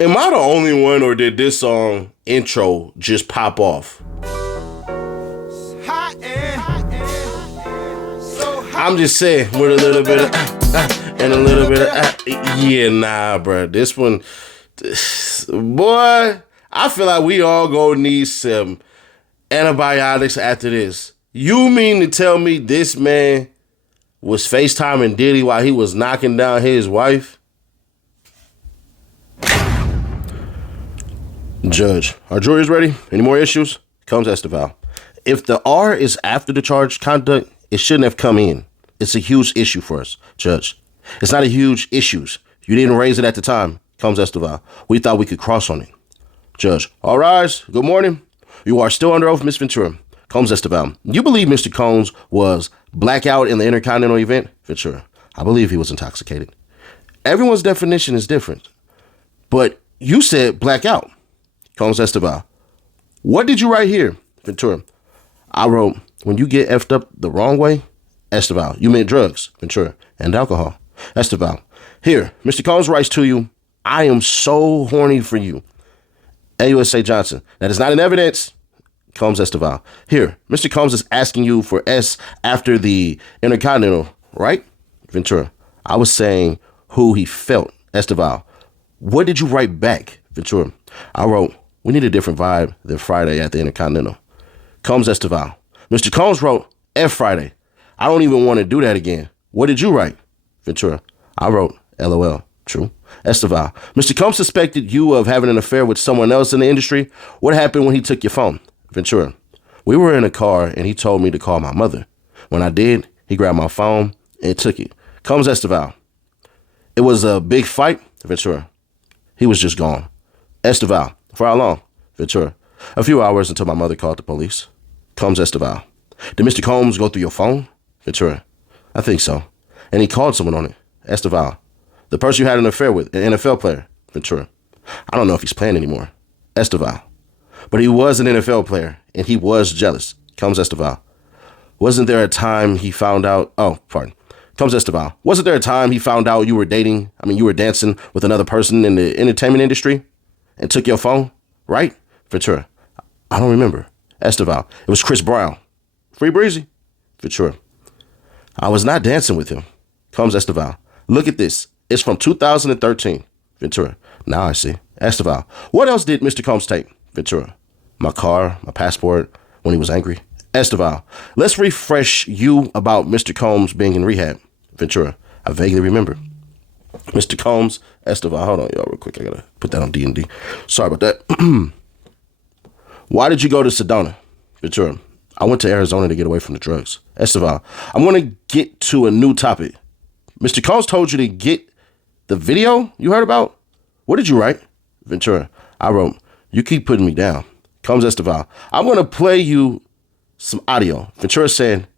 Am I the only one, or did this song intro just pop off? I'm just saying, with a little bit of and a little bit of yeah, nah, bro. This one, boy, I feel like we all gonna need some antibiotics after this. You mean to tell me this man was FaceTiming Diddy while he was knocking down his wife? Judge, our jury is ready. Any more issues? Comes Esteval. If the R is after the charged conduct, it shouldn't have come in. It's a huge issue for us, Judge. It's not a huge issue. You didn't raise it at the time. Comes Esteval. We thought we could cross on it. Judge, all rise. Good morning. You are still under oath, Miss Ventura. Combs Esteval. You believe Mr. Combs was blackout in the Intercontinental event? Ventura. I believe he was intoxicated. Everyone's definition is different. But you said blackout. Combs Esteval. What did you write here? Ventura. I wrote, when you get effed up the wrong way. Esteval. You meant drugs. Ventura. And alcohol. Esteval. Here, Mr. Combs writes to you, I am so horny for you. AUSA Johnson. That is not in evidence. Combs Esteval. Here, Mr. Combs is asking you for S after the Intercontinental, right? Ventura. I was saying who he felt. Esteval. What did you write back? Ventura. I wrote, we need a different vibe than Friday at the Intercontinental. Combs Esteval. Mr. Combs wrote, F Friday. I don't even want to do that again. What did you write? Ventura. I wrote, LOL. True. Esteval. Mr. Combs suspected you of having an affair with someone else in the industry. What happened when he took your phone? Ventura. We were in a car and he told me to call my mother. When I did, he grabbed my phone and took it. Combs Esteval. It was a big fight? Ventura. He was just gone. Esteval. For how long? Ventura. A few hours until my mother called the police. Combs Esteval. Did Mr. Combs go through your phone? Ventura. I think so. And he called someone on it. Esteval. The person you had an affair with, an NFL player. Ventura. I don't know if he's playing anymore. Esteval. But he was an NFL player, and he was jealous. Combs Esteval. Wasn't there a time he found out... Oh, pardon. Combs Esteval. Wasn't there a time he found out you were dancing with another person in the entertainment industry and took your phone? Right? Ventura. I don't remember. Esteval. It was Chris Brown. Free Breezy. Ventura. I was not dancing with him. Combs Esteval. Look at this. It's from 2013. Ventura. Now I see. Esteval. What else did Mr. Combs take? Ventura. My car, my passport, when he was angry. Esteval. Let's refresh you about Mr. Combs being in rehab. Ventura. I vaguely remember. Mr. Combs. Esteval. Hold on, y'all, real quick. I gotta put that on D&D. Sorry about that. Why did you go to Sedona? Ventura. I went to Arizona to get away from the drugs. Esteval. I'm going to get to a new topic. Mr. Combs told you to get the video you heard about? What did you write? Ventura. I wrote, you keep putting me down. Combs Esteval. I'm going to play you some audio. Ventura said,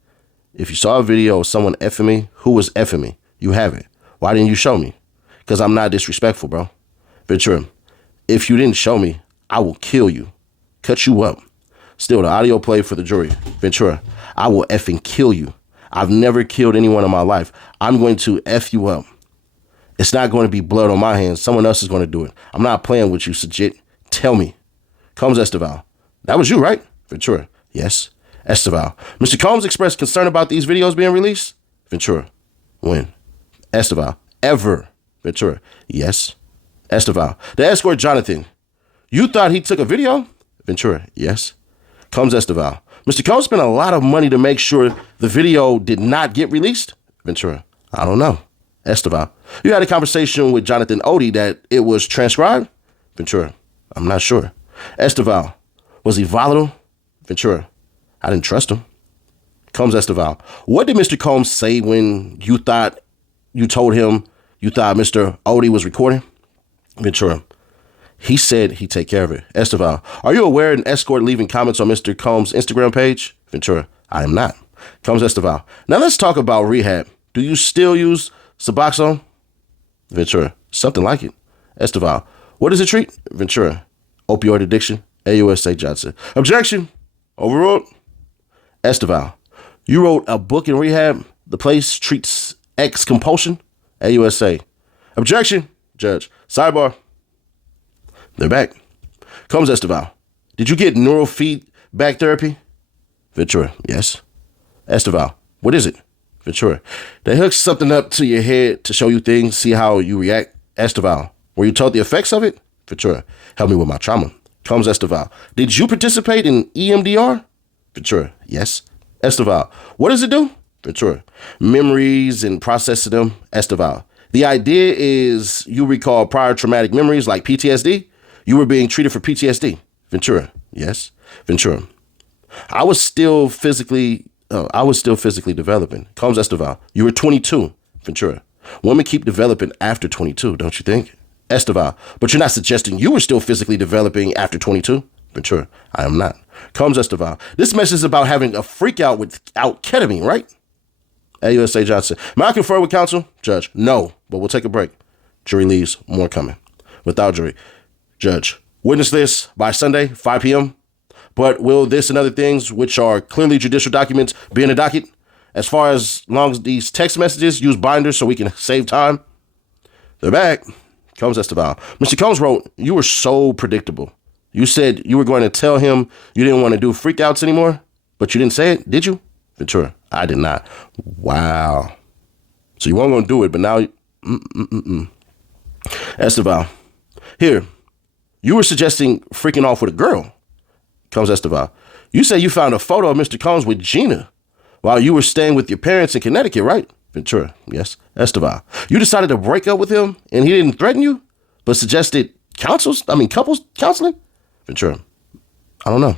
if you saw a video of someone effing me, who was effing me? You have it. Why didn't you show me? Because I'm not disrespectful, bro. Ventura. If you didn't show me, I will kill you. Cut you up. Still, the audio play for the jury. Ventura. I will effing kill you. I've never killed anyone in my life. I'm going to F you up. It's not going to be blood on my hands. Someone else is going to do it. I'm not playing with you, Sajit. Tell me. Combs Esteval. That was you, right? Ventura. Yes. Esteval. Mr. Combs expressed concern about these videos being released? Ventura. When? Esteval. Ever. Ventura. Yes. Esteval. The escort Jonathan. You thought he took a video? Ventura. Yes. Combs Esteval. Mr. Combs spent a lot of money to make sure the video did not get released? Ventura. I don't know. Esteval. You had a conversation with Jonathan Odie that it was transcribed? Ventura. I'm not sure. Esteval. Was he volatile? Ventura. I didn't trust him. Combs Esteval. What did Mr. Combs say when you told him you thought Mr. Odie was recording? Ventura. He said he'd take care of it. Esteval. Are you aware of an escort leaving comments on Mr. Combs' Instagram page? Ventura. I am not. Combs Esteval. Now let's talk about Rehab. Do you still use Suboxone? Ventura. Something like it. Esteval. What does it treat? Ventura. Opioid addiction. AUSA Johnson. Objection. Overruled. Esteval. You wrote a book in Rehab. The place treats X compulsion. AUSA. Objection. Judge. Sidebar. They're back. Combs Esteval. Did you get neural feedback therapy? Ventura. Yes. Esteval. What is it? Ventura. They hook something up to your head to show you things, see how you react. Esteval. Were you told the effects of it? Ventura. Help me with my trauma. Combs Esteval. Did you participate in EMDR? Ventura. Yes. Esteval. What does it do? Ventura. Memories and processing them. Esteval. The idea is you recall prior traumatic memories like PTSD. You were being treated for PTSD. Ventura. Yes. Ventura. I was still physically developing. Combs Esteval. You were 22. Ventura. Women keep developing after 22, don't you think? Esteval. But you're not suggesting you were still physically developing after 22? Ventura. I am not. Combs Esteval. This message is about having a freak out without ketamine, right? AUSA Johnson. May I confer with counsel? Judge. No, but we'll take a break. Jury leaves. More coming. Without jury. Judge. Witness this by Sunday, 5 p.m. But will this and other things, which are clearly judicial documents, be in the docket? As far as long as these text messages use binders so we can save time? They're back. Combs Esteval. Mr. Combs wrote, you were so predictable. You said you were going to tell him you didn't want to do freakouts anymore, but you didn't say it, did you? Ventura. I did not. Wow. So you weren't going to do it, but now... Esteval. Here. You were suggesting freaking off with a girl. Combs Esteval. You say you found a photo of Mr. Combs with Gina while you were staying with your parents in Connecticut, right? Ventura. Yes. Esteval. You decided to break up with him and he didn't threaten you, but suggested couples counseling? Ventura. I don't know.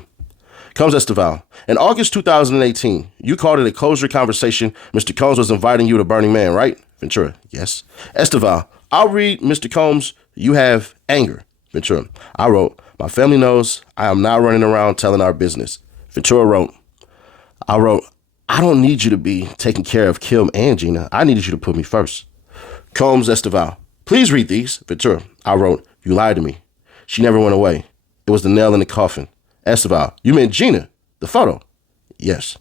Combs Esteval. In August 2018, you called it a closure conversation. Mr. Combs was inviting you to Burning Man, right? Ventura. Yes. Esteval. I'll read, Mr. Combs. You have anger. Ventura. I wrote, my family knows I am not running around telling our business. Ventura wrote, I don't need you to be taking care of Kim and Gina. I needed you to put me first. Combs Esteval. Please read these. Ventura. I wrote, you lied to me. She never went away. It was the nail in the coffin. Esteval. You meant Gina, the photo? Yes.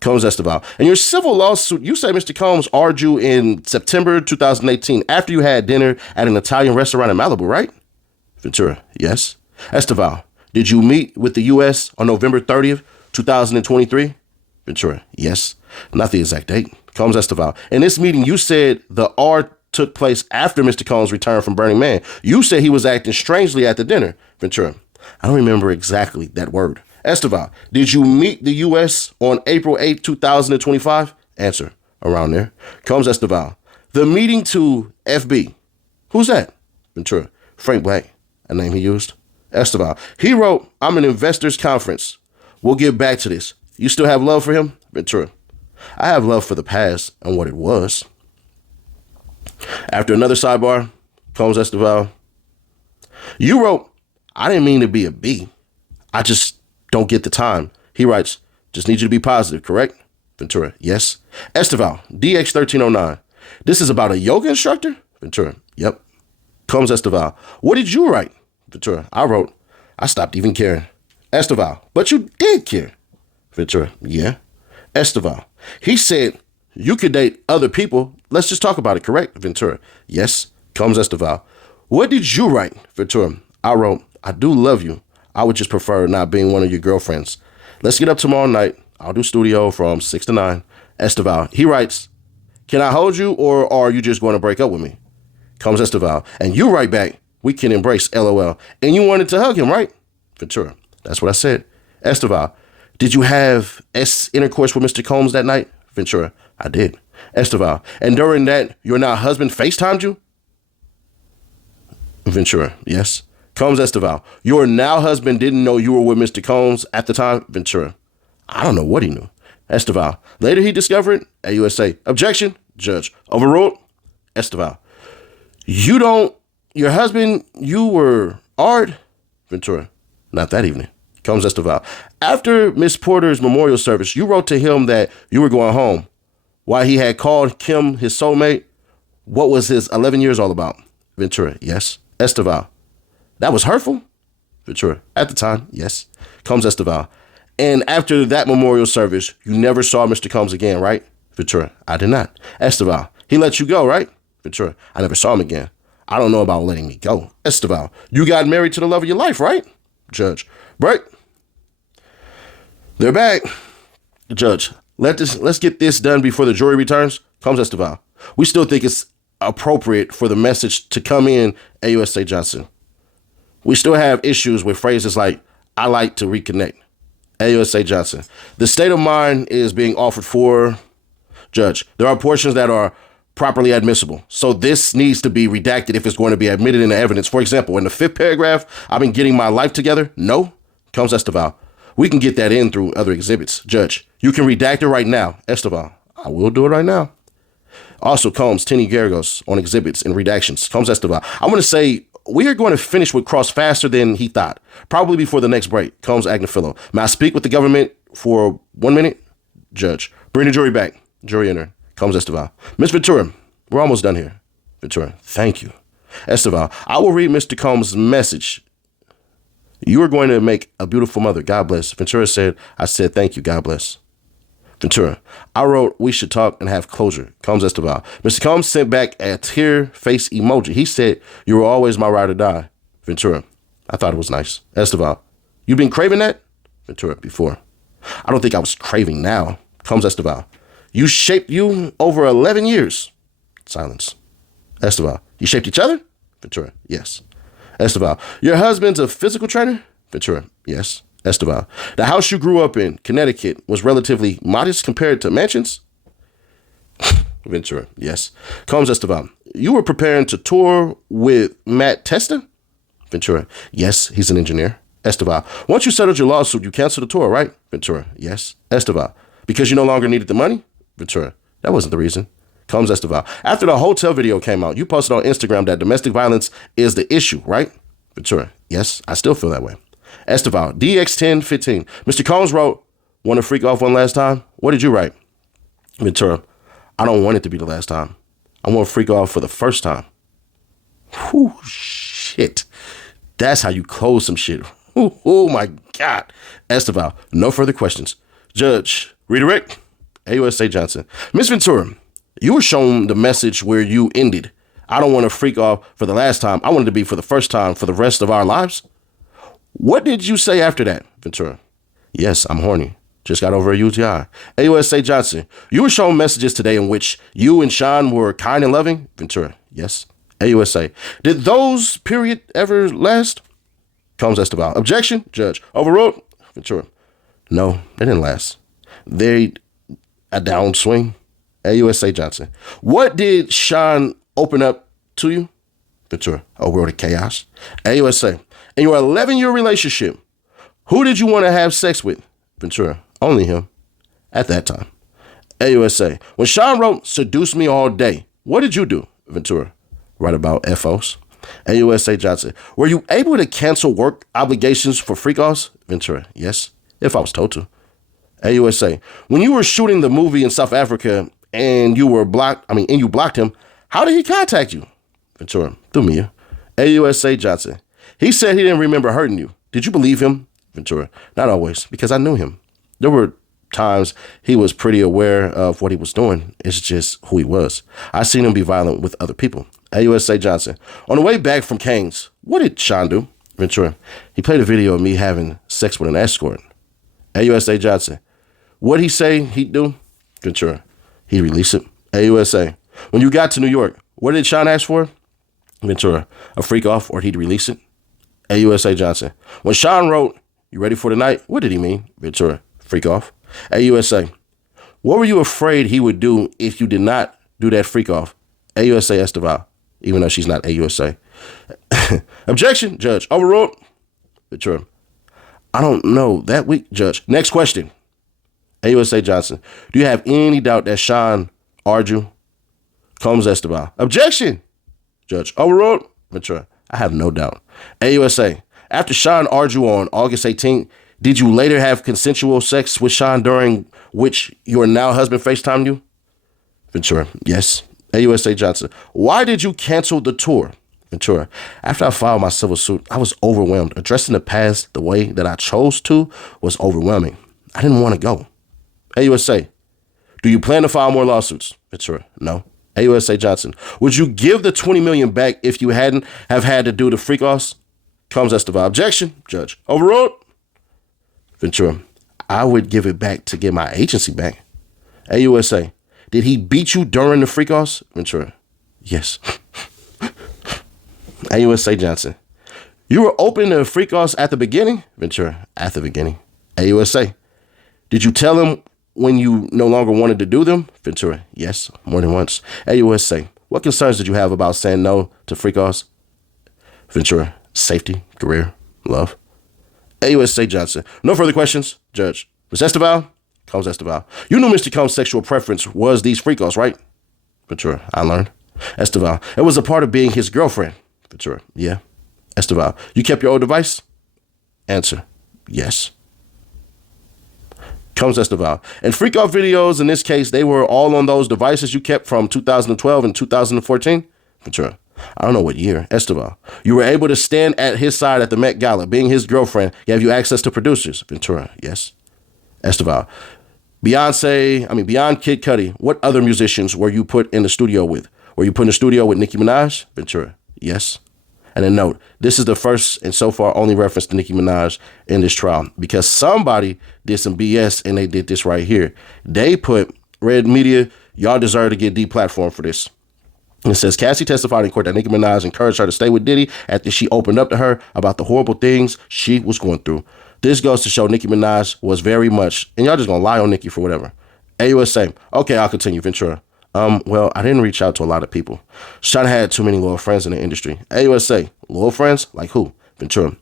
Combs Esteval. In your civil lawsuit, you say Mr. Combs argued you in September 2018 after you had dinner at an Italian restaurant in Malibu, right? Ventura. Yes. Esteval. Did you meet with the U.S. on November 30th, 2023? Ventura. Yes. Not the exact date. Combs Esteval. In this meeting, you said the R took place after Mr. Combs returned from Burning Man. You said he was acting strangely at the dinner. Ventura. I don't remember exactly that word. Esteval. Did you meet the U.S. on April 8th, 2025? Answer. Around there. Combs Esteval. The meeting to FB. Who's that? Ventura. Frank Black. A name he used. Esteval. He wrote, I'm an investors conference. We'll get back to this. You still have love for him? Ventura. I have love for the past and what it was. After another sidebar, Combs Esteval. You wrote, I didn't mean to be a B. I just don't get the time. He writes, just need you to be positive, correct? Ventura. Yes. Esteval. DX1309. This is about a yoga instructor? Ventura. Yep. Combs Esteval. What did you write? Ventura. I wrote, I stopped even caring. Esteval. But you did care. Ventura. Yeah. Esteval. He said you could date other people. Let's just talk about it, correct? Ventura. Yes. Combs Esteval. What did you write? Ventura. I wrote, I do love you. I would just prefer not being one of your girlfriends. Let's get up tomorrow night. I'll do studio from 6 to 9. Esteval. He writes, can I hold you or are you just going to break up with me? Combs Esteval. And you write back, we can embrace, LOL. And you wanted to hug him, right? Ventura. That's what I said. Esteval. Did you have intercourse with Mr. Combs that night? Ventura. I did. Esteval. And during that, your now husband FaceTimed you? Ventura. Yes. Combs Esteval. Your now husband didn't know you were with Mr. Combs at the time? Ventura. I don't know what he knew. Esteval. Later he discovered it. AUSA. Objection. Judge. Overruled. Esteval. Your husband, you were Ard? Ventura. Not that evening. Combs Esteval. After Miss Porter's memorial service, you wrote to him that you were going home. Why he had called Kim his soulmate? What was his 11 years all about? Ventura. Yes. Esteval. That was hurtful? Ventura. At the time, yes. Combs Esteval. And after that memorial service, you never saw Mr. Combs again, right? Ventura. I did not. Esteval. He let you go, right? Ventura. I never saw him again. I don't know about letting me go. Esteval, you got married to the love of your life, right? Judge, break. They're back. Judge, let's get this done before the jury returns. Comes Esteval. We still think it's appropriate for the message to come in, AUSA Johnson. We still have issues with phrases like, I like to reconnect. AUSA Johnson. The state of mind is being offered for Judge. There are portions that are properly admissible. So this needs to be redacted if it's going to be admitted into evidence. For example, in the 5th paragraph, I've been getting my life together. No. Comes Esteval. We can get that in through other exhibits. Judge, you can redact it right now. Esteval. I will do it right now. Also, Combs, Tenny Garagos on exhibits and redactions. Combs Esteval. I want to say we are going to finish with Cross faster than he thought. Probably before the next break. Combs Agnafilo. May I speak with the government for 1 minute? Judge. Bring the jury back. Jury enter. Combs Esteval. Miss Ventura, we're almost done here. Ventura. Thank you. Esteval. I will read Mr. Combs' message. You are going to make a beautiful mother. God bless. Ventura said, I said thank you. God bless. Ventura. I wrote, we should talk and have closure. Combs Esteval. Mr. Combs sent back a tear face emoji. He said, you were always my ride or die. Ventura. I thought it was nice. Esteval. You been craving that? Ventura. Before. I don't think I was craving now. Combs Esteval. You shaped you over 11 years. Silence. Esteval. You shaped each other? Ventura. Yes. Esteval. Your husband's a physical trainer? Ventura. Yes. Esteval. The house you grew up in, Connecticut, was relatively modest compared to mansions? Ventura. Yes. Combs Esteval. You were preparing to tour with Matt Testa? Ventura. Yes, he's an engineer. Esteval. Once you settled your lawsuit, you canceled the tour, right? Ventura. Yes. Esteval. Because you no longer needed the money? Ventura. That wasn't the reason. Combs Esteval. After the hotel video came out, you posted on Instagram that domestic violence is the issue, right? Ventura. Yes, I still feel that way. Esteval. DX1015. Mr. Combs wrote, want to freak off one last time? What did you write? Ventura. I don't want it to be the last time. I want to freak off for the first time. Whew, shit. That's how you close some shit. Ooh, oh my God. Esteval. No further questions. Judge. Redirect. AUSA Johnson. Miss Ventura, you were shown the message where you ended. I don't want to freak off for the last time. I want it to be for the first time for the rest of our lives. What did you say after that, Ventura? Yes, I'm horny. Just got over a UTI. AUSA Johnson, you were shown messages today in which you and Sean were kind and loving? Ventura. Yes. AUSA. Did those period ever last? Combs Esteval. Objection. Judge. Overruled. Ventura. No, they didn't last. They a downswing. AUSA Johnson. What did Sean open up to you? Ventura. A world of chaos. AUSA. In your 11-year relationship, who did you want to have sex with? Ventura. Only him. At that time. AUSA. When Sean wrote, seduce me all day, what did you do? Ventura. Write about FOs. AUSA Johnson. Were you able to cancel work obligations for freak-offs? Ventura. Yes, if I was told to. AUSA. When you were shooting the movie in South Africa and you blocked him, how did he contact you? Ventura. Through me. AUSA Johnson. He said he didn't remember hurting you. Did you believe him? Ventura. Not always, because I knew him. There were times he was pretty aware of what he was doing. It's just who he was. I seen him be violent with other people. AUSA Johnson. On the way back from Cane's, what did Sean do? Ventura. He played a video of me having sex with an escort. AUSA Johnson. What'd he say he'd do? Ventura. He'd release it. AUSA. When you got to New York, what did Sean ask for? Ventura. A freak off or he'd release it. AUSA Johnson. When Sean wrote, you ready for the night? What did he mean? Ventura. Freak off. AUSA. What were you afraid he would do if you did not do that freak off? AUSA Esteval. Even though she's not AUSA. Objection. Judge. Overruled. Ventura. I don't know. That week, Judge. Next question. AUSA Johnson. Do you have any doubt that Sean Arju Combs Esteval? Objection. Judge. Overruled. Ventura. I have no doubt. AUSA. After Sean Arju on August 18th, did you later have consensual sex with Sean during which your now husband FaceTimed you? Ventura. Yes. AUSA Johnson. Why did you cancel the tour? Ventura. After I filed my civil suit, I was overwhelmed. Addressing the past the way that I chose to was overwhelming. I didn't want to go. AUSA. Do you plan to file more lawsuits? Ventura. No. AUSA Johnson, would you give the $20 million back if you hadn't have had to do the freak-offs? Combs Esteval. Objection. Judge. Overruled. Ventura. I would give it back to get my agency back. AUSA. Did he beat you during the freak-offs? Ventura. Yes. AUSA Johnson. You were open to freak-offs at the beginning? Ventura. At the beginning. AUSA. Did you tell him when you no longer wanted to do them? Ventura. Yes, more than once. AUSA. What concerns did you have about saying no to freak-offs? Ventura. Safety, career, love. AUSA Johnson. No further questions. Judge. Ms. Esteval? Combs Esteval. You knew Mr. Combs' sexual preference was these freak-offs, right? Ventura. I learned. Esteval. It was a part of being his girlfriend. Ventura. Yeah. Esteval. You kept your old device? Answer. Yes. Combs Esteval. And freak-off videos, in this case, they were all on those devices you kept from 2012 and 2014? Ventura. I don't know what year. Esteval. You were able to stand at his side at the Met Gala. Being his girlfriend, gave you access to producers. Ventura. Yes. Esteval. Beyond Kid Cudi, what other musicians were you put in the studio with? Were you put in the studio with Nicki Minaj? Ventura. Yes. And a note, this is the first and so far only reference to Nicki Minaj in this trial because somebody did some BS and they did this right here. They put Red Media, y'all deserve to get deplatformed for this. It says, Cassie testified in court that Nicki Minaj encouraged her to stay with Diddy after she opened up to her about the horrible things she was going through. This goes to show Nicki Minaj was very much, and y'all just gonna lie on Nicki for whatever. AUSA. Okay, I'll continue. Ventura. Well, I didn't reach out to a lot of people. Sean had too many loyal friends in the industry. AUSA. Loyal friends? Like who? Ventura.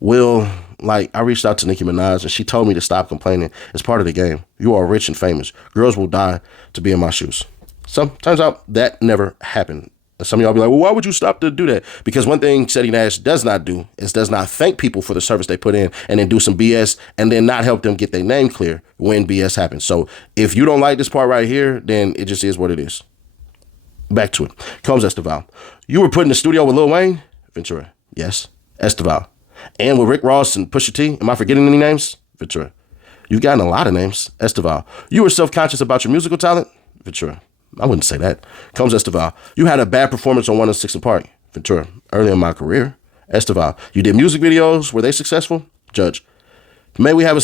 Well, I reached out to Nicki Minaj and she told me to stop complaining. It's part of the game. You are rich and famous. Girls will die to be in my shoes. So, turns out that never happened. And some of y'all be like, well, why would you stop to do that? Because one thing Seti Nash does not do is does not thank people for the service they put in and then do some BS and then not help them get their name clear when BS happens. So if you don't like this part right here, then it just is what it is. Back to it. Combs Esteval. You were put in the studio with Lil Wayne? Ventura. Yes. Esteval. And with Rick Ross and Pusha T? Am I forgetting any names? Ventura. You've gotten a lot of names. Esteval. You were self-conscious about your musical talent? Ventura. I wouldn't say that. Combs Esteval. You had a bad performance on 106 and Park. Ventura. Early in my career. Esteval. You did music videos. Were they successful? Judge. May we have a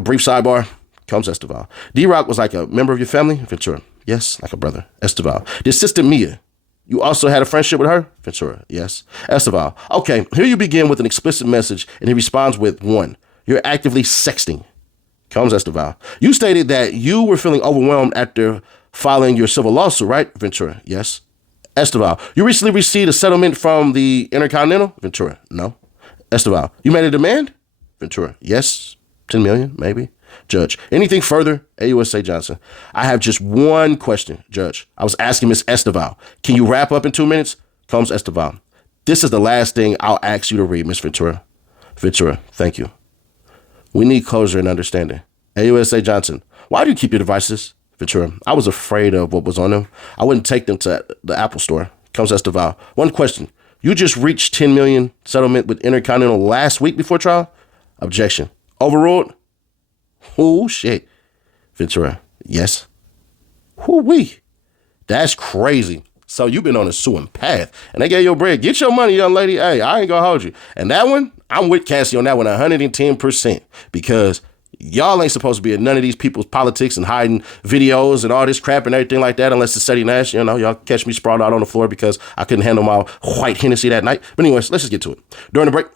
brief sidebar? Combs Esteval. D-Rock was like a member of your family? Ventura. Yes, like a brother. Esteval. Did Sister Mia, you also had a friendship with her? Ventura. Yes. Esteval. Okay, here you begin with an explicit message and he responds with 1. You're actively sexting. Combs Esteval. You stated that you were feeling overwhelmed after filing your civil lawsuit, right? Ventura. Yes. Esteval. You recently received a settlement from the Intercontinental? Ventura. No. Esteval. You made a demand? Ventura. Yes. 10 million, maybe. Judge. Anything further? AUSA Johnson. I have just one question, Judge. I was asking Ms. Esteval. Can you wrap up in 2 minutes? Combs Esteval. This is the last thing I'll ask you to read, Ms. Ventura. Ventura. Thank you. We need closure and understanding. AUSA Johnson. Why do you keep your devices? Ventura. I was afraid of what was on them. I wouldn't take them to the Apple store. Combs Esteval. One question. You just reached 10 million settlement with Intercontinental last week before trial? Objection. Overruled? Oh, shit. Ventura. Yes. Whoo-wee. That's crazy. So you've been on a suing path. And they gave your bread. Get your money, young lady. Hey, I ain't gonna hold you. And that one, I'm with Cassie on that one 110%. Because y'all ain't supposed to be in none of these people's politics and hiding videos and all this crap and everything like that unless it's Seti Nash. You know, y'all catch me sprawled out on the floor because I couldn't handle my white Hennessy that night. But anyways, let's just get to it. During the break,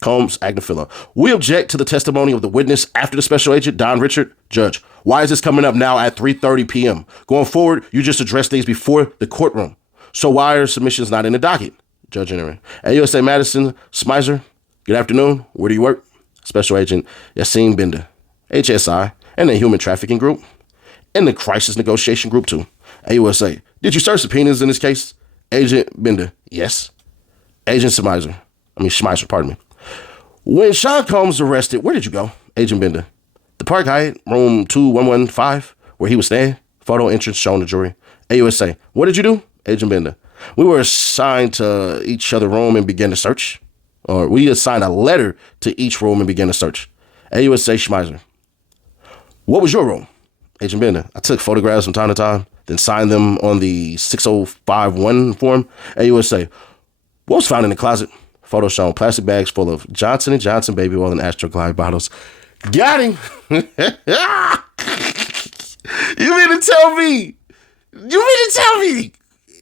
Combs Agnafilo. We object to the testimony of the witness after the special agent, Don Richard. Judge, why is this coming up now at 3:30 p.m.? Going forward, you just addressed things before the courtroom. So why are submissions not in the docket? Judge entering. AUSA Madison Smizer, good afternoon. Where do you work? Special Agent Yassine Bender, HSI, and the Human Trafficking Group, and the Crisis Negotiation Group too. AUSA, did you serve subpoenas in this case? Agent Bender, yes. Agent Schmeiser, pardon me. When Sean Combs was arrested, where did you go? Agent Bender. The Park Hyatt, room 2115, where he was staying. Photo entrance shown to jury. AUSA, what did you do? Agent Bender. We were assigned to each other room and began to search. Or we assigned a letter to each room and began to search. AUSA Schmeiser. What was your room? Agent Bender, I took photographs from time to time, then signed them on the 6051 form. AUSA, what was found in the closet? Photo shown plastic bags full of Johnson & Johnson baby oil and Astroglide bottles. Got him. You mean to tell me?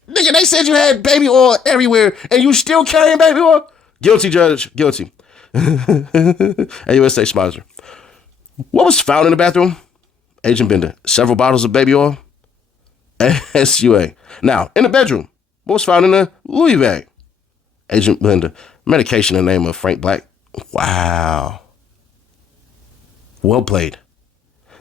Nigga, they said you had baby oil everywhere and you still carrying baby oil? Guilty, Judge. Guilty. AUSA Schmeiser. What was found in the bathroom? Agent Bender. Several bottles of baby oil. SUA. Now, in the bedroom, what was found in the Louis bag? Agent Bender. Medication in the name of Frank Black. Wow. Well played.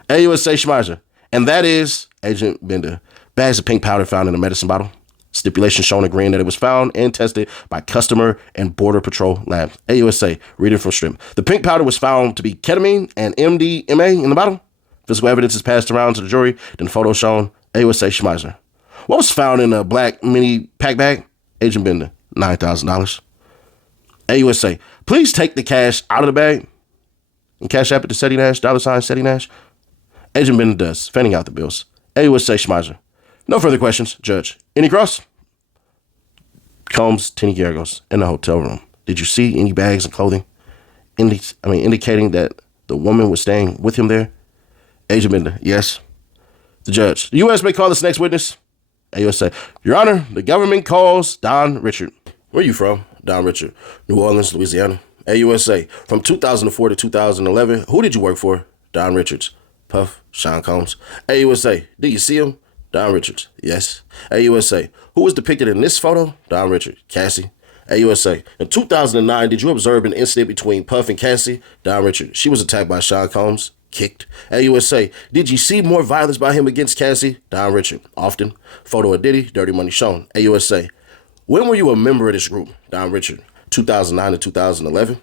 AUSA Schmeiser. And that is Agent Bender. Bags of pink powder found in a medicine bottle. Stipulation shown agreeing that it was found and tested by Customer and Border Patrol Labs. AUSA, reading from Shrimp. The pink powder was found to be ketamine and MDMA in the bottle. Physical evidence is passed around to the jury. Then photo shown. AUSA Schmeiser. What was found in a black mini pack bag? Agent Bender, $9,000. AUSA, please take the cash out of the bag and cash app it to Seti Nash, $ Seti Nash. Agent Bender does, fanning out the bills. AUSA Schmeiser. No further questions, Judge. Any cross? Combs, Tenny Garagos, in the hotel room. Did you see any bags and clothing? Indicating that the woman was staying with him there? Agent Bender, yes. The judge. The U.S. may call this next witness. AUSA. Your Honor, the government calls Don Richard. Where are you from? Don Richard. New Orleans, Louisiana. AUSA. From 2004 to 2011, who did you work for? Don Richards. Puff, Sean Combs. AUSA. Did you see him? Don Richards. Yes. AUSA. Who was depicted in this photo? Don Richard. Cassie. AUSA. In 2009, did you observe an incident between Puff and Cassie? Don Richard. She was attacked by Sean Combs. Kicked. AUSA. Did you see more violence by him against Cassie? Don Richard. Often. Photo of Diddy. Dirty money shown. AUSA. When were you a member of this group? Don Richard. 2009 to 2011.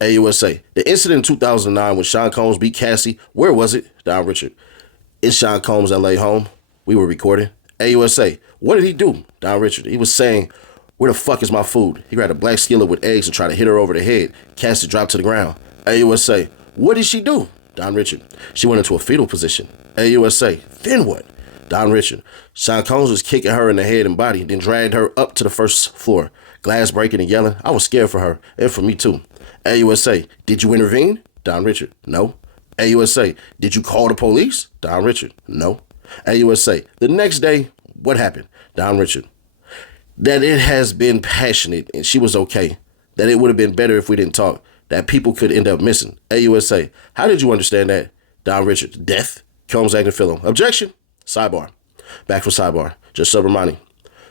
AUSA. The incident in 2009 when Sean Combs beat Cassie, where was it? Don Richard. In Sean Combs' LA home. We were recording. AUSA. What did he do? Don Richard. He was saying, where the fuck is my food? He grabbed a black skillet with eggs and tried to hit her over the head. Cassie dropped to the ground. AUSA. What did she do? Don Richard. She went into a fetal position. AUSA. Then what? Don Richard. Sean Combs was kicking her in the head and body, then dragged her up to the first floor. Glass breaking and yelling. I was scared for her, and for me too. AUSA. Did you intervene? Don Richard. No. AUSA. Did you call the police? Don Richard. No. AUSA. The next day, what happened? Don Richard. That it has been passionate and she was okay. That it would have been better if we didn't talk. That people could end up missing. AUSA. How did you understand that? Don Richard. Death. Combs Agnifilo. Objection. Sidebar. Back for sidebar. Just Subramani.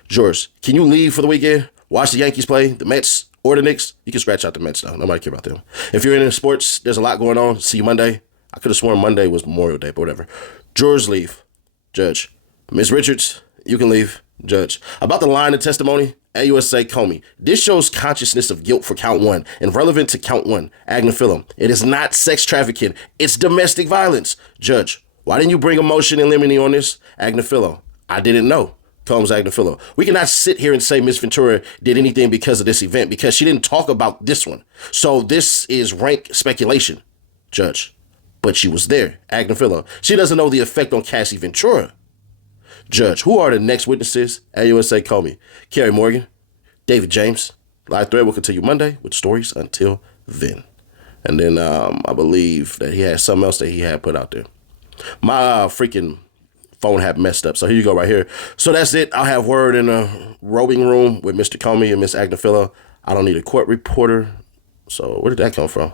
George, can you leave for the weekend? Watch the Yankees play, the Mets, or the Knicks? You can scratch out the Mets, though. Nobody care about them. If you're into sports, there's a lot going on. See you Monday. I could have sworn Monday was Memorial Day, but whatever. George, leave. Judge. Ms. Richards, you can leave. Judge. About the line of testimony, AUSA Comey. This shows consciousness of guilt for count 1 and relevant to count 1. Agnifilo. It is not sex trafficking. It's domestic violence. Judge. Why didn't you bring a motion in limine on this? Agnifilo. I didn't know. Combs Agnifilo. We cannot sit here and say Miss Ventura did anything because of this event because she didn't talk about this one. So this is rank speculation. Judge. But she was there. Agnifilo. She doesn't know the effect on Cassie Ventura. Judge. Who are the next witnesses? AUSA Comey. Kerry Morgan. David James. Live thread will continue Monday with stories until then. And then I believe that he had something else that he had put out there. My freaking phone had messed up. So here you go right here. So that's it. I'll have word in a robing room with Mr. Comey and Miss Agnifilo. I don't need a court reporter. So where did that come from?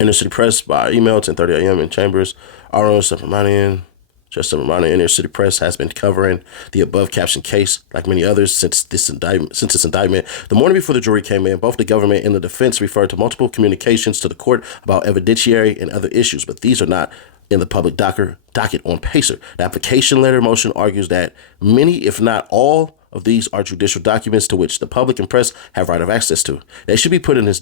Inner City Press by email, 10:30 a.m. in Chambers. RO Subramanian. Just Subramanian. Inner City Press has been covering the above captioned case, like many others, since this indictment. The morning before the jury came in, both the government and the defense referred to multiple communications to the court about evidentiary and other issues, but these are not in the public docket on Pacer. The application letter motion argues that many, if not all, of these are judicial documents to which the public and press have right of access to. They should be put in the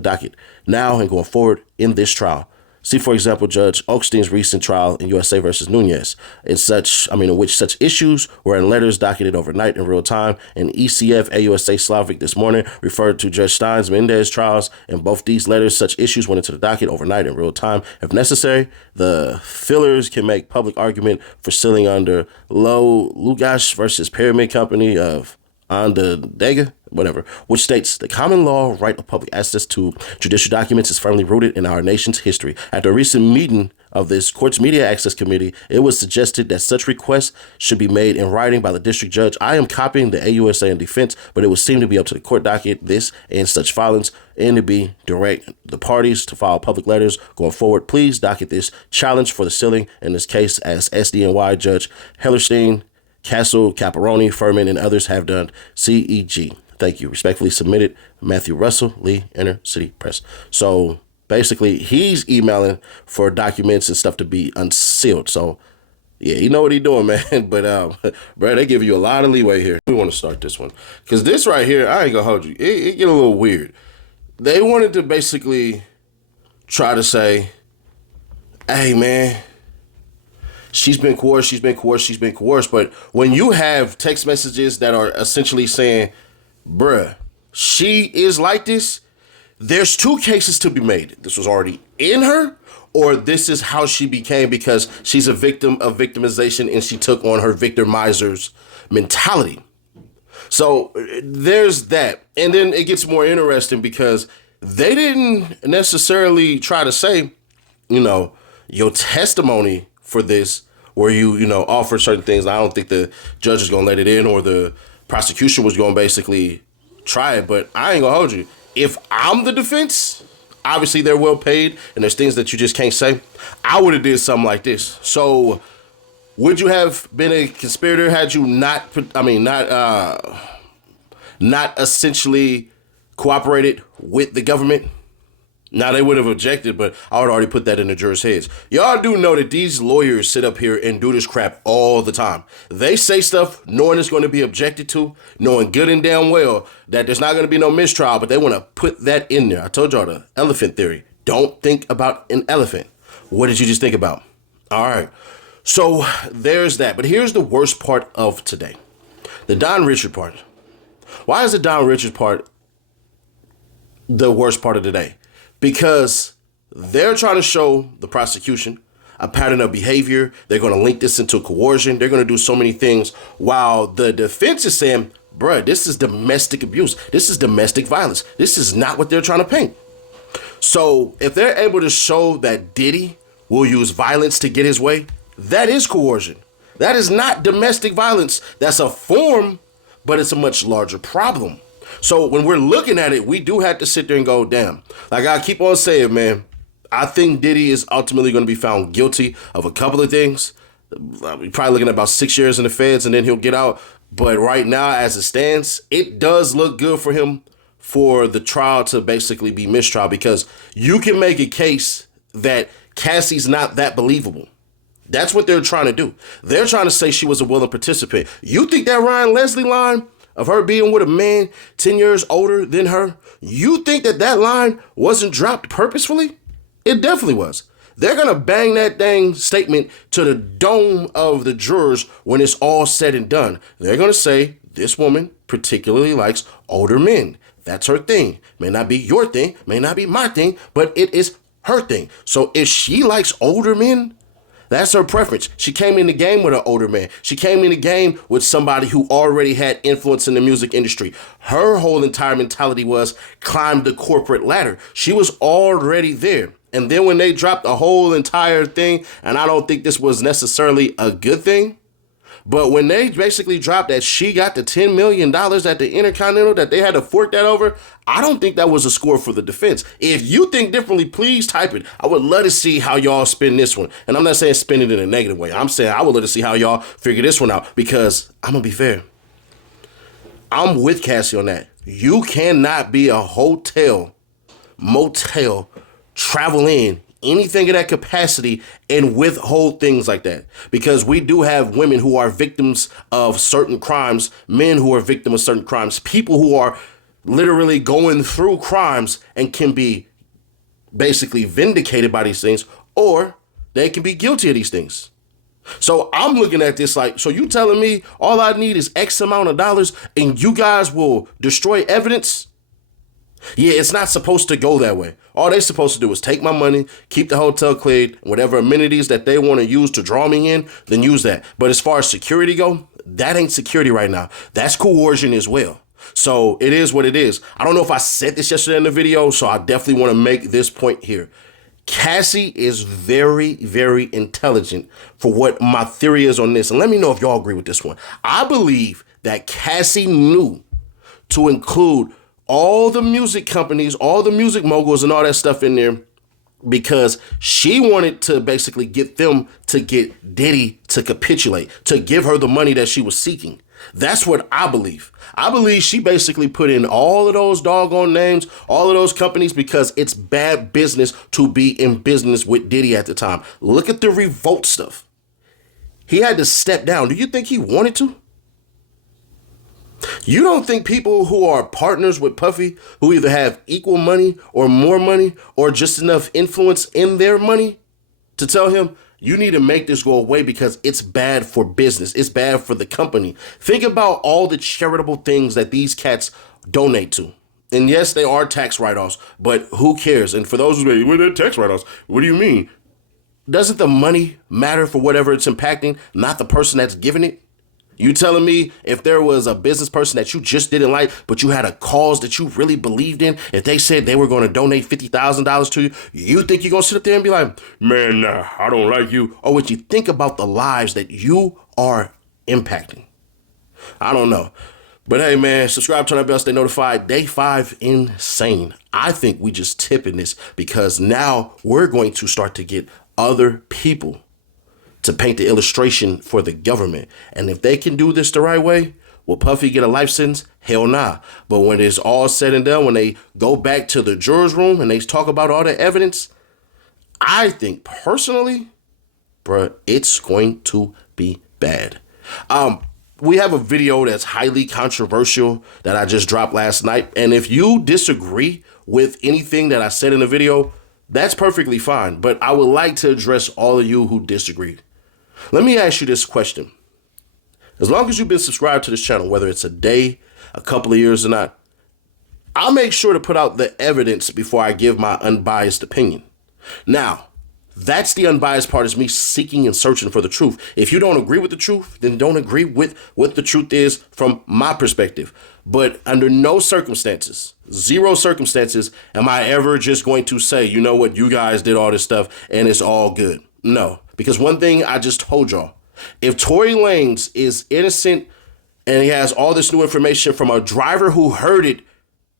docket now and going forward in this trial. See, for example, Judge Oakstein's recent trial in USA versus Nunez, in which such issues were in letters docketed overnight in real time. And ECF AUSA Slavic this morning referred to Judge Stein's Mendez trials. In both these letters, such issues went into the docket overnight in real time. If necessary, the fillers can make public argument for sealing under Lugash versus Pyramid Company of Onondaga, whatever, which states the common law right of public access to judicial documents is firmly rooted in our nation's history. At the recent meeting of this court's media access committee, it was suggested that such requests should be made in writing by the district judge. I am copying the AUSA in defense, but it would seem to be up to the court docket, this and such filings, and to be direct the parties to file public letters going forward. Please docket this challenge for the sealing in this case as SDNY Judge Hellerstein, Castle, Caparoni, Furman, and others have done. CEG. Thank you. Respectfully submitted, Matthew Russell, Lee, Inner City Press. So basically, he's emailing for documents and stuff to be unsealed. So yeah, you know what he's doing, man. But bro, they give you a lot of leeway here. We want to start this one because this right here, I ain't gonna hold you. It get a little weird. They wanted to basically try to say, "Hey, man, she's been coerced, she's been coerced, she's been coerced." But when you have text messages that are essentially saying, bruh, she is like this, there's two cases to be made. This was already in her, or this is how she became because she's a victim of victimization and she took on her victimizer's mentality. So there's that. And then it gets more interesting because they didn't necessarily try to say, your testimony for this, where you offer certain things. I don't think the judge is going to let it in, or the prosecution was going to basically try it. But I ain't going to hold you. If I'm the defense, obviously they're well paid and there's things that you just can't say. I would have did something like this. So would you have been a conspirator had you not essentially cooperated with the government? Now, they would have objected, but I would already put that in the jurors' heads. Y'all do know that these lawyers sit up here and do this crap all the time. They say stuff knowing it's going to be objected to, knowing good and damn well that there's not going to be no mistrial, but they want to put that in there. I told y'all the elephant theory. Don't think about an elephant. What did you just think about? All right. So there's that. But here's the worst part of today. The Don Richard part. Why is the Don Richard part the worst part of today? Because they're trying to show the prosecution a pattern of behavior. They're going to link this into coercion. They're going to do so many things while the defense is saying, bruh, this is domestic abuse. This is domestic violence. This is not what they're trying to paint. So if they're able to show that Diddy will use violence to get his way, that is coercion. That is not domestic violence. That's a form, but it's a much larger problem. So when we're looking at it, we do have to sit there and go, damn. Like I keep on saying, man, I think Diddy is ultimately going to be found guilty of a couple of things. We're probably looking at about 6 years in the feds and then he'll get out. But right now, as it stands, it does look good for him for the trial to basically be mistrial, because you can make a case that Cassie's not that believable. That's what they're trying to do. They're trying to say she was a willing participant. You think that Ryan Leslie line of her being with a man 10 years older than her, you think that line wasn't dropped purposefully? It definitely was. They're going to bang that dang statement to the dome of the jurors when it's all said and done. They're going to say, this woman particularly likes older men. That's her thing. May not be your thing, may not be my thing, but it is her thing. So if she likes older men, that's her preference. She came in the game with an older man. She came in the game with somebody who already had influence in the music industry. Her whole entire mentality was climb the corporate ladder. She was already there. And then when they dropped the whole entire thing, and I don't think this was necessarily a good thing, but when they basically dropped that she got the $10 million at the Intercontinental, that they had to fork that over, I don't think that was a score for the defense. If you think differently, please type it. I would love to see how y'all spin this one. And I'm not saying spin it in a negative way. I'm saying I would love to see how y'all figure this one out, because I'm going to be fair. I'm with Cassie on that. You cannot be a hotel, motel, travel in, anything of that capacity and withhold things like that. Because we do have women who are victims of certain crimes, men who are victims of certain crimes, people who are literally going through crimes and can be basically vindicated by these things, or they can be guilty of these things. So I'm looking at this like, so you telling me all I need is X amount of dollars and you guys will destroy evidence? Yeah, it's not supposed to go that way. All they're supposed to do is take my money, keep the hotel cleared, whatever amenities that they want to use to draw me in, then use that. But as far as security go, that ain't security right now. That's coercion as well. So it is what it is. I don't know if I said this yesterday in the video, so I definitely want to make this point here. Cassie is very, very intelligent for what my theory is on this. And let me know if y'all agree with this one. I believe that Cassie knew to include all the music companies, all the music moguls and all that stuff in there because she wanted to basically get them to get Diddy to capitulate, to give her the money that she was seeking. That's what I believe. I believe she basically put in all of those doggone names, all of those companies, because it's bad business to be in business with Diddy at the time. Look at the revolt stuff. He had to step down. Do you think he wanted to? You don't think people who are partners with Puffy, who either have equal money or more money or just enough influence in their money to tell him, you need to make this go away because it's bad for business. It's bad for the company. Think about all the charitable things that these cats donate to. And yes, they are tax write-offs, but who cares? And for those who say, well, they're tax write-offs, what do you mean? Doesn't the money matter for whatever it's impacting, not the person that's giving it? You telling me if there was a business person that you just didn't like, but you had a cause that you really believed in, if they said they were going to donate $50,000 to you, you think you're going to sit up there and be like, man, nah, I don't like you? Or would you think about the lives that you are impacting? I don't know. But hey, man, subscribe, turn on the bell, stay notified. Day 5, insane. I think we just tipping this because now we're going to start to get other people to paint the illustration for the government. And if they can do this the right way, will Puffy get a life sentence? Hell nah. But when it's all said and done, when they go back to the jurors room and they talk about all the evidence, I think personally, bruh, it's going to be bad. We have a video that's highly controversial that I just dropped last night. And if you disagree with anything that I said in the video, that's perfectly fine. But I would like to address all of you who disagreed. Let me ask you this question. As long as you've been subscribed to this channel, whether it's a day, a couple of years or not, I'll make sure to put out the evidence before I give my unbiased opinion. Now, that's the unbiased part, is me seeking and searching for the truth. If you don't agree with the truth, then don't agree with what the truth is from my perspective. But under no circumstances, zero circumstances, am I ever just going to say, you know what, you guys did all this stuff and it's all good. No, because one thing I just told y'all, if Tory Lanez is innocent and he has all this new information from a driver who heard it,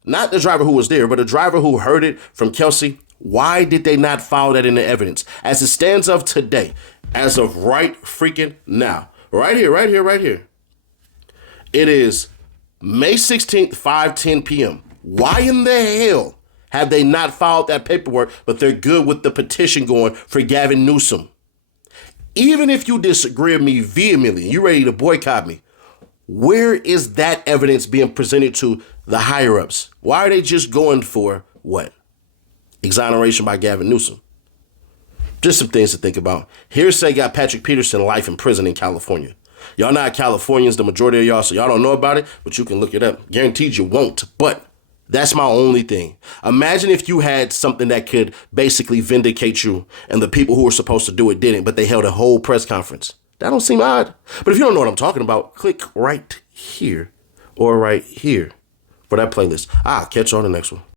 not the driver who was there, but a driver who heard it from Kelsey, why did they not file that in the evidence? As it stands of today, as of right freaking now, right here. It is May 16th, 5:10 p.m. Why in the hell have they not filed that paperwork, but they're good with the petition going for Gavin Newsom? Even if you disagree with me vehemently and you're ready to boycott me, where is that evidence being presented to the higher-ups? Why are they just going for what? Exoneration by Gavin Newsom. Just some things to think about. Hearsay got Patrick Peterson life in prison in California. Y'all not Californians, the majority of y'all, so y'all don't know about it, but you can look it up. Guaranteed you won't, but that's my only thing. Imagine if you had something that could basically vindicate you and the people who were supposed to do it didn't, but they held a whole press conference. That don't seem odd. But if you don't know what I'm talking about, click right here or right here for that playlist. I'll catch you on the next one.